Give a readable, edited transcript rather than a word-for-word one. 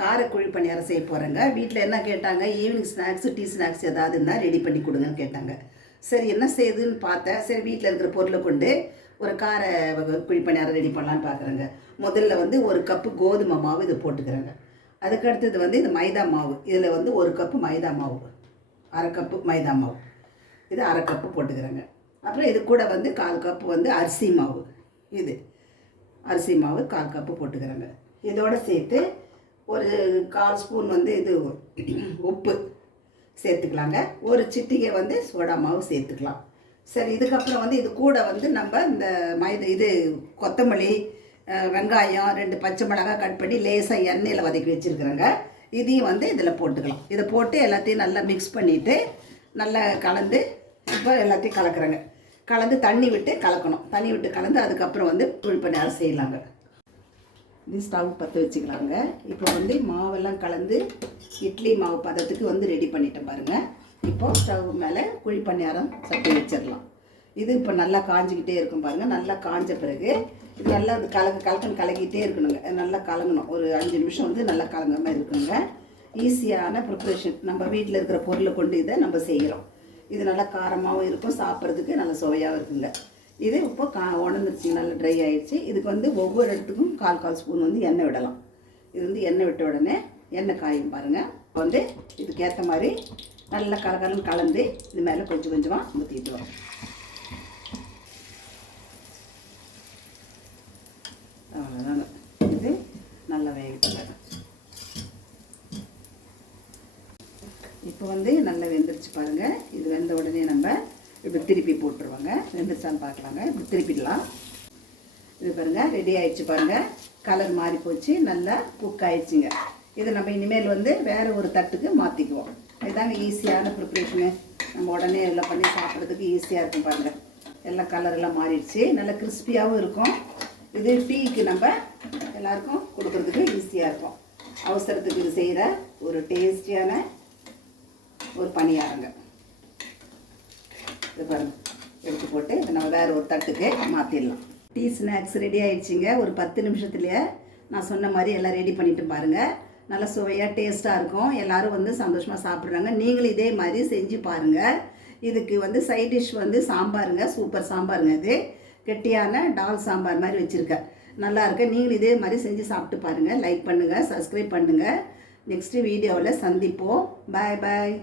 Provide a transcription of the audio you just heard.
கார குழி பணியாரம் செய்ய போகிறேங்க. வீட்டில் என்ன கேட்டாங்க, ஈவினிங் ஸ்நாக்ஸு டீ ஸ்நாக்ஸ் ஏதாவது இருந்தால் ரெடி பண்ணி கொடுங்கன்னு கேட்டாங்க. சரி என்ன செய்யுதுன்னு பார்த்தேன். சரி வீட்டில் இருக்கிற பொருளை கொண்டு ஒரு கார குழி பணியாரம் ரெடி பண்ணலான்னு பார்க்குறேங்க. முதல்ல வந்து ஒரு கப்பு கோதுமை மாவு இதை போட்டுக்கிறேங்க. அதுக்கடுத்தது வந்து இந்த மைதா மாவு, இதில் வந்து ஒரு கப்பு மைதா மாவு, அரை கப்பு மைதா மாவு, இது அரை கப்பு போட்டுக்கிறேங்க. அப்புறம் இது கூட வந்து 1/4 கப்பு வந்து அரிசி மாவு, இது அரிசி மாவு 1/4 கப்பு போட்டுக்கிறேங்க. இதோடு சேர்த்து ஒரு 1/4 ஸ்பூன் வந்து இது உப்பு சேர்த்துக்கலாங்க. ஒரு சிட்டிகை வந்து சோடா மாவு சேர்த்துக்கலாம். சரி, இதுக்கப்புறம் வந்து இது கூட வந்து நம்ம இந்த இது கொத்தமல்லி, வெங்காயம், 2 பச்சை மிளகாய் கட் பண்ணி லேசாக எண்ணெயில் வதக்கி வச்சுருக்குறேங்க. இதையும் வந்து இதில் போட்டுக்கலாம். இதை போட்டு எல்லாத்தையும் நல்லா மிக்ஸ் பண்ணிவிட்டு நல்லா கலந்து இப்போ எல்லாத்தையும் கலக்குறேங்க. கலந்து தண்ணி விட்டு கலக்கணும். தண்ணி விட்டு கலந்து அதுக்கப்புறம் வந்து குழி பணியாரம் செய்யலாங்க. இது ஸ்டவ் பற்ற வச்சுக்கலாங்க. இப்போ வந்து மாவெல்லாம் கலந்து இட்லி மாவு பதத்துக்கு வந்து ரெடி பண்ணிட்டேன் பாருங்கள். இப்போது ஸ்டவ் மேலே குழி பணியாரம் சட்டி வச்சிடலாம். இது இப்போ நல்லா காஞ்சிக்கிட்டே இருக்கும் பாருங்கள். நல்லா காஞ்ச பிறகு இது நல்லா அது கலக்கன்னு கலக்கிட்டே இருக்கணுங்க. நல்லா கலங்கணும். ஒரு 5 நிமிஷம் வந்து நல்லா கலங்காமல் இருக்கணுங்க. ஈஸியான ப்ரிப்ரேஷன். நம்ம வீட்டில் இருக்கிற பொருளை கொண்டு இதை நம்ம செய்கிறோம். இது நல்லா காரமாகவும் இருக்கும், சாப்பிட்றதுக்கு நல்லா சுவையாகவும் இருக்குங்க. இது இப்போ உணர்ந்துருச்சு, நல்லா ட்ரை ஆகிடுச்சு. இதுக்கு வந்து ஒவ்வொரு இடத்துக்கும் 1/4 ஸ்பூன் வந்து எண்ணெய் விடலாம். இது வந்து எண்ணெய் விட்ட உடனே எண்ணெய் காயும் பாருங்கள். இப்போ வந்து இதுக்கு ஏற்ற மாதிரி நல்லா கலகலன்னு கலந்து இது மேலே கொஞ்சம் கொஞ்சமாக ஊற்றிட்டு வரும். அவ்வளோதாங்க. இது நல்லா வேகட்டுங்க. இப்போ வந்து நல்லா வெந்துருச்சு பாருங்கள். இது வெந்த உடனே நம்ம இப்படி திருப்பி போட்டுருவாங்க. வெந்துருச்சான்னு பார்க்கலாங்க. இப்படி திருப்பிடலாம். இது பாருங்கள், ரெடி ஆகிடுச்சு பாருங்கள். கலர் மாறி போச்சு, நல்லா குக் ஆகிடுச்சிங்க. இதை நம்ம இனிமேல் வந்து வேறு ஒரு தட்டுக்கு மாற்றிக்குவோம். இதுதாங்க ஈஸியான ப்ரிப்ரேஷனு. நம்ம உடனே எல்லாம் பண்ணி சாப்பிட்றதுக்கு ஈஸியாக இருக்கும் பாருங்கள். எல்லாம் கலரெல்லாம் மாறிடுச்சு, நல்லா கிறிஸ்பியாகவும் இருக்கும். இது டீக்கு நம்ம எல்லாருக்கும் கொடுக்குறதுக்கு ஈஸியாக இருக்கும். அவசரத்துக்கு இது செய்கிற ஒரு டேஸ்டியான ஒரு பணியாரங்க. இது பாருங்கள், எடுத்து போட்டு இதை நம்ம வேறு ஒரு தட்டுக்கு மாற்றிடலாம். டீ ஸ்நாக்ஸ் ரெடி ஆகிடுச்சிங்க. ஒரு 10 நிமிஷத்துலேயே நான் சொன்ன மாதிரி எல்லாம் ரெடி பண்ணிவிட்டு பாருங்கள். நல்லா சுவையாக டேஸ்ட்டாக இருக்கும். எல்லோரும் வந்து சந்தோஷமாக சாப்பிட்றாங்க. நீங்களும் இதே மாதிரி செஞ்சு பாருங்கள். இதுக்கு வந்து சைட் டிஷ் வந்து சாம்பாருங்க. சூப்பர் சாம்பாருங்க. இது கெட்டியான டால் சாம்பார் மாதிரி வச்சுருக்கேன். நல்லா இருக்கு. நீங்களும் இதே மாதிரி செஞ்சு சாப்பிட்டு பாருங்கள். லைக் பண்ணுங்கள், சப்ஸ்கிரைப் பண்ணுங்கள். நெக்ஸ்ட்டு வீடியோவில் சந்திப்போம். பாய் பாய்.